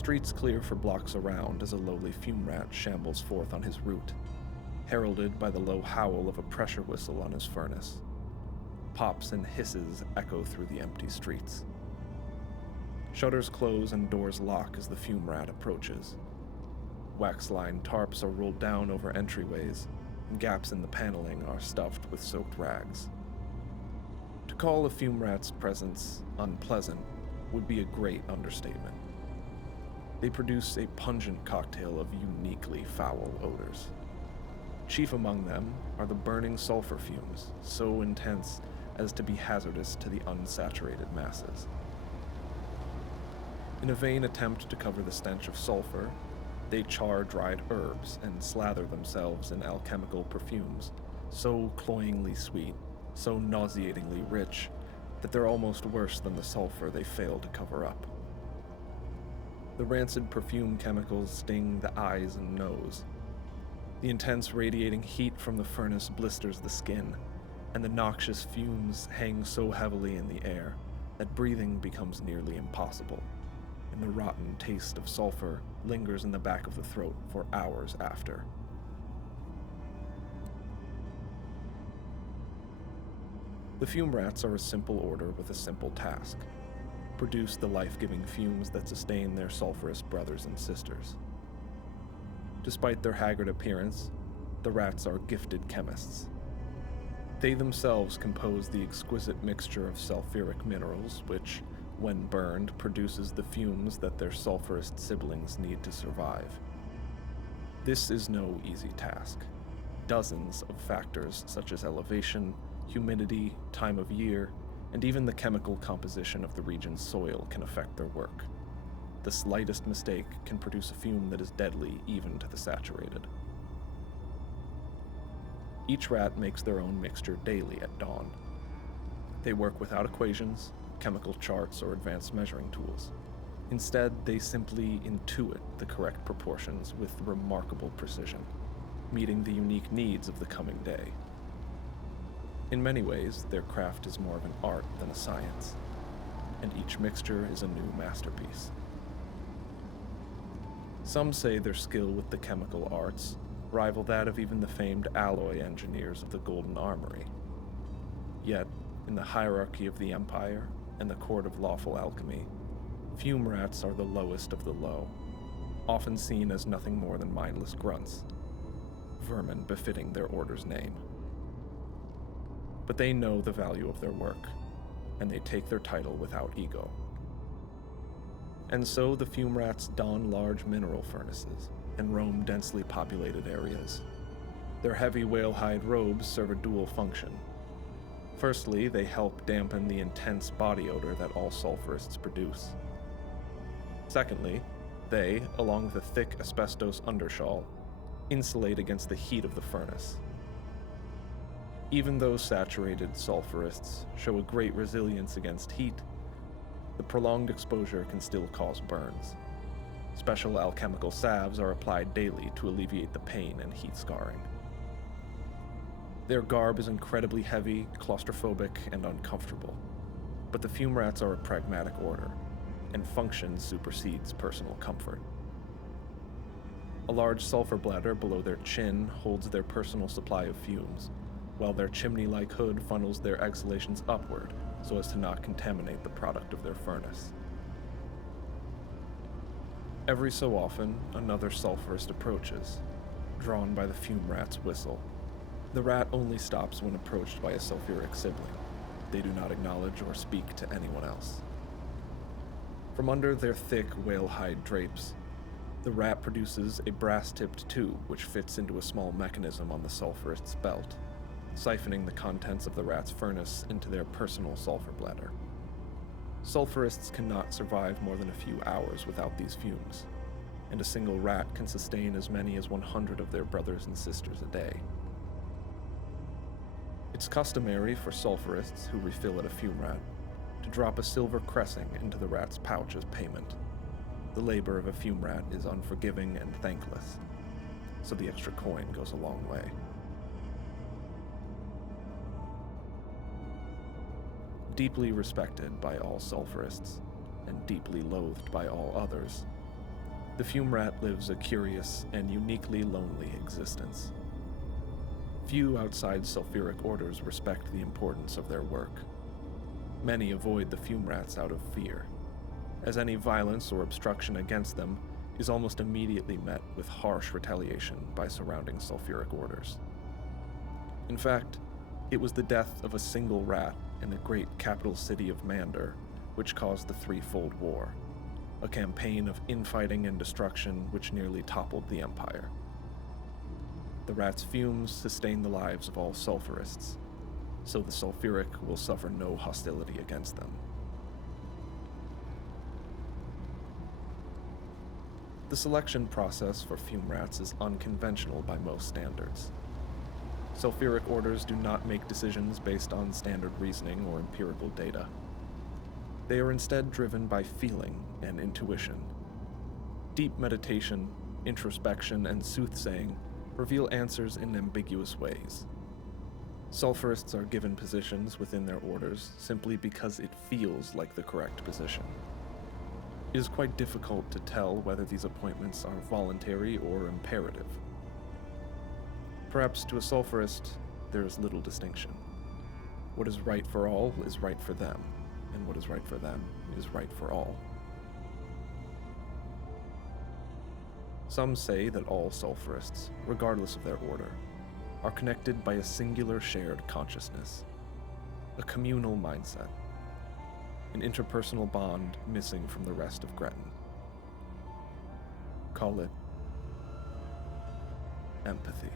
Streets clear for blocks around as a lowly fume rat shambles forth on his route, heralded by the low howl of a pressure whistle on his furnace. Pops and hisses echo through the empty streets. Shutters close and doors lock as the fume rat approaches. Wax-lined tarps are rolled down over entryways, and gaps in the paneling are stuffed with soaked rags. To call a fume rat's presence unpleasant would be a great understatement. They produce a pungent cocktail of uniquely foul odors. Chief among them are the burning sulfur fumes, so intense as to be hazardous to the unsaturated masses. In a vain attempt to cover the stench of sulfur, they char dried herbs and slather themselves in alchemical perfumes, so cloyingly sweet, so nauseatingly rich, that they're almost worse than the sulfur they fail to cover up. The rancid perfume chemicals sting the eyes and nose. The intense radiating heat from the furnace blisters the skin, and the noxious fumes hang so heavily in the air that breathing becomes nearly impossible, and the rotten taste of sulfur lingers in the back of the throat for hours after. The fume rats are a simple order with a simple task: produce the life-giving fumes that sustain their sulfurist brothers and sisters. Despite their haggard appearance, the rats are gifted chemists. They themselves compose the exquisite mixture of sulfuric minerals, which, when burned, produces the fumes that their sulfurist siblings need to survive. This is no easy task. Dozens of factors such as elevation, humidity, time of year, and even the chemical composition of the region's soil can affect their work. The slightest mistake can produce a fume that is deadly even to the saturated. Each rat makes their own mixture daily at dawn. They work without equations, chemical charts, or advanced measuring tools. Instead, they simply intuit the correct proportions with remarkable precision, meeting the unique needs of the coming day. In many ways, their craft is more of an art than a science, and each mixture is a new masterpiece. Some say their skill with the chemical arts rival that of even the famed alloy engineers of the Golden Armory. Yet, in the hierarchy of the Empire and the court of lawful alchemy, fume rats are the lowest of the low, often seen as nothing more than mindless grunts, vermin befitting their order's name. But they know the value of their work, and they take their title without ego. And so the fume rats don large mineral furnaces and roam densely populated areas. Their heavy whalehide robes serve a dual function. Firstly, they help dampen the intense body odor that all sulfurists produce. Secondly, they, along with a thick asbestos undershawl, insulate against the heat of the furnace. Even though saturated sulfurists show a great resilience against heat, the prolonged exposure can still cause burns. Special alchemical salves are applied daily to alleviate the pain and heat scarring. Their garb is incredibly heavy, claustrophobic, and uncomfortable, but the fume rats are a pragmatic order, and function supersedes personal comfort. A large sulfur bladder below their chin holds their personal supply of fumes, while their chimney-like hood funnels their exhalations upward so as to not contaminate the product of their furnace. Every so often, another sulfurist approaches, drawn by the fume rat's whistle. The rat only stops when approached by a sulfuric sibling. They do not acknowledge or speak to anyone else. From under their thick whalehide drapes, the rat produces a brass-tipped tube which fits into a small mechanism on the sulfurist's belt, siphoning the contents of the rat's furnace into their personal sulfur bladder. Sulfurists cannot survive more than a few hours without these fumes, and a single rat can sustain as many as 100 of their brothers and sisters a day. It's customary for sulfurists who refill at a fume rat to drop a silver cressing into the rat's pouch as payment. The labor of a fume rat is unforgiving and thankless, so the extra coin goes a long way. Deeply respected by all sulfurists, and deeply loathed by all others, The fume rat lives a curious and uniquely lonely existence. Few outside sulfuric orders respect the importance of their work. Many avoid the fume rats out of fear, as any violence or obstruction against them is almost immediately met with harsh retaliation by surrounding sulfuric orders. In fact, it was the death of a single rat in the great capital city of Mander which caused the Threefold War, a campaign of infighting and destruction which nearly toppled the Empire. The rat's fumes sustain the lives of all sulfurists, so the sulfuric will suffer no hostility against them. The selection process for fume rats is unconventional by most standards. Sulfuric orders do not make decisions based on standard reasoning or empirical data. They are instead driven by feeling and intuition. Deep meditation, introspection, and soothsaying reveal answers in ambiguous ways. Sulfurists are given positions within their orders simply because it feels like the correct position. It is quite difficult to tell whether these appointments are voluntary or imperative. Perhaps to a sulfurist, there is little distinction. What is right for all is right for them, and what is right for them is right for all. Some say that all sulfurists, regardless of their order, are connected by a singular shared consciousness, a communal mindset, an interpersonal bond missing from the rest of Gretton. Call it empathy.